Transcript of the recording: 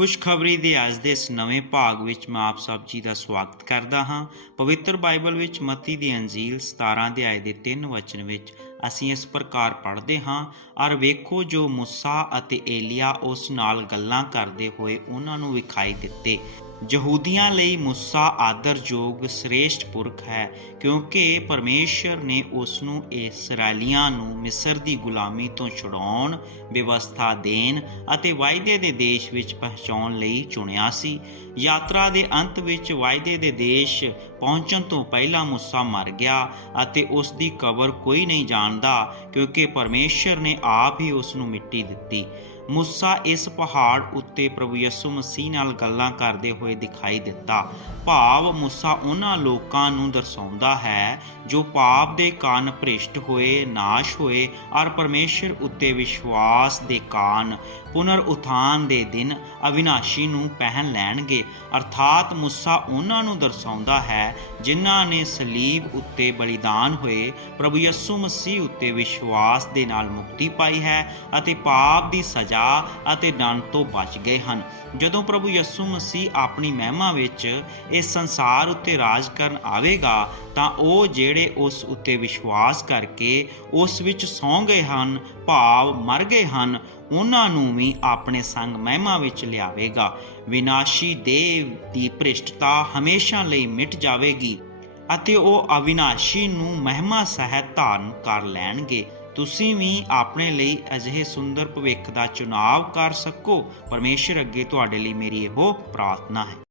ਖੁਸ਼ਖਬਰੀ ਦੇ ਅੱਜ ਦੇ ਇਸ ਨਵੇਂ ਭਾਗ ਵਿੱਚ ਮੈਂ ਆਪ ਸਭ ਜੀ ਦਾ ਸਵਾਗਤ ਕਰਦਾ ਹਾਂ। ਪਵਿੱਤਰ ਬਾਈਬਲ ਵਿੱਚ ਮਤੀ ਦੀ ਅੰਜੀਲ 17 ਅਧਿਆਏ ਦੇ 3 ਵਚਨ ਵਿੱਚ ਅਸੀਂ ਇਸ ਪ੍ਰਕਾਰ ਪੜ੍ਹਦੇ ਹਾਂ ਔਰ ਵੇਖੋ ਜੋ ਮੁਸਾ ਅਤੇ ਏਲੀਆ ਉਸ ਨਾਲ ਗੱਲਾਂ ਕਰਦੇ ਹੋਏ ਉਹਨਾਂ ਨੂੰ ਵਿਖਾਈ ਦਿੱਤੇ। ਯਹੂਦੀਆਂ ਲਈ ਮੂਸਾ ਆਦਰਯੋਗ ਸ੍ਰੇਸ਼ਟ ਪੁਰਖ ਹੈ, ਕਿਉਂਕਿ ਪਰਮੇਸ਼ਰ ਨੇ ਉਸ ਨੂੰ ਇਸرائیਲੀਆਂ ਨੂੰ ਮਿਸਰ ਦੀ ਗੁਲਾਮੀ ਤੋਂ ਛੁਡਾਉਣ, ਵਿਵਸਥਾ ਦੇਣ ਅਤੇ ਵਾਅਦੇ ਦੇ ਦੇਸ਼ ਵਿੱਚ ਪਹੁੰਚਾਉਣ ਲਈ ਚੁਣਿਆ ਸੀ। ਯਾਤਰਾ ਦੇ ਅੰਤ ਵਿੱਚ ਵਾਅਦੇ ਦੇ ਦੇਸ਼ ਪਹੁੰਚਣ ਤੋਂ ਪਹਿਲਾਂ ਮੂਸਾ ਮਰ ਗਿਆ ਅਤੇ ਉਸ ਦੀ ਕਬਰ ਕੋਈ ਨਹੀਂ ਜਾਣਦਾ, ਕਿਉਂਕਿ ਪਰਮੇਸ਼ਰ ਨੇ ਆਪ ਹੀ ਉਸ ਨੂੰ ਮਿੱਟੀ ਦਿੱਤੀ। ਮੂਸਾ ਇਸ ਪਹਾੜ ਉੱਤੇ ਪ੍ਰਭੂ ਯਿਸੂ ਮਸੀਹ ਨਾਲ ਗੱਲਾਂ ਕਰਦੇ ਹੋਏ ਦਿਖਾਈ ਦਿੱਤਾ। ਭਾਵ ਮੂਸਾ ਉਹਨਾਂ ਲੋਕਾਂ ਨੂੰ ਦਰਸਾਉਂਦਾ ਹੈ ਜੋ ਪਾਪ ਦੇ ਕਾਰਨ ਭ੍ਰਿਸ਼ਟ ਹੋਏ, ਨਾਸ਼ ਹੋਏ ਔਰ ਪਰਮੇਸ਼ਰ ਉੱਤੇ ਵਿਸ਼ਵਾਸ ਦੇ ਕਾਰਨ ਪੁਨਰ ਉਥਾਨ ਦੇ ਦਿਨ ਅਵਿਨਾਸ਼ੀ ਨੂੰ ਪਹਿਨ ਲੈਣਗੇ। ਅਰਥਾਤ ਮੁਸਾ ਉਹਨਾਂ ਨੂੰ ਦਰਸਾਉਂਦਾ ਹੈ ਜਿਨ੍ਹਾਂ ਨੇ ਸਲੀਬ ਉੱਤੇ ਬਲੀਦਾਨ ਹੋਏ, ਪ੍ਰਭੂ ਯਿਸੂ ਮਸੀਹ ਉੱਤੇ ਵਿਸ਼ਵਾਸ ਦੇ ਨਾਲ ਮੁਕਤੀ ਪਾਈ ਹੈ ਅਤੇ ਪਾਪ ਦੀ ਸਜ਼ਾ ਅਤੇ ਦੰਡ ਤੋਂ ਬਚ ਗਏ ਹਨ। ਜਦੋਂ ਪ੍ਰਭੂ ਯਿਸੂ ਮਸੀਹ ਆਪਣੀ ਮਹਿਮਾ ਵਿੱਚ ਇਸ ਸੰਸਾਰ ਉੱਤੇ ਰਾਜ ਕਰਨ ਆਵੇਗਾ, ਤਾਂ ਉਹ ਜਿਹੜੇ ਉਸ ਉੱਤੇ ਵਿਸ਼ਵਾਸ ਕਰਕੇ ਉਸ ਵਿੱਚ ਸੌਂ ਗਏ ਹਨ, ਭਾਵ ਮਰ ਗਏ ਹਨ, ਉਹਨਾਂ ਨੂੰ ਵੀ ਆਪਣੇ ਸੰਗ ਮਹਿਮਾ ਵਿੱਚ ਲਿਆਵੇਗਾ। ਵਿਨਾਸ਼ੀ ਦੇਵ ਦੀ ਭ੍ਰਿਸ਼ਟਤਾ ਹਮੇਸ਼ਾ ਲਈ ਮਿਟ ਜਾਵੇਗੀ ਅਤੇ ਉਹ ਅਵਿਨਾਸ਼ੀ ਨੂੰ ਮਹਿਮਾ ਸਹਿਤ ਧਾਰਨ ਕਰ ਲੈਣਗੇ। ਤੁਸੀਂ ਵੀ ਆਪਣੇ ਲਈ ਅਜਿਹੇ ਸੁੰਦਰ ਭਵਿੱਖ ਦਾ ਚੁਣਾਵ ਕਰ ਸਕੋ। ਪਰਮੇਸ਼ਰ ਅੱਗੇ ਤੁਹਾਡੇ ਲਈ ਮੇਰੀ ਇਹੋ ਪ੍ਰਾਰਥਨਾ ਹੈ।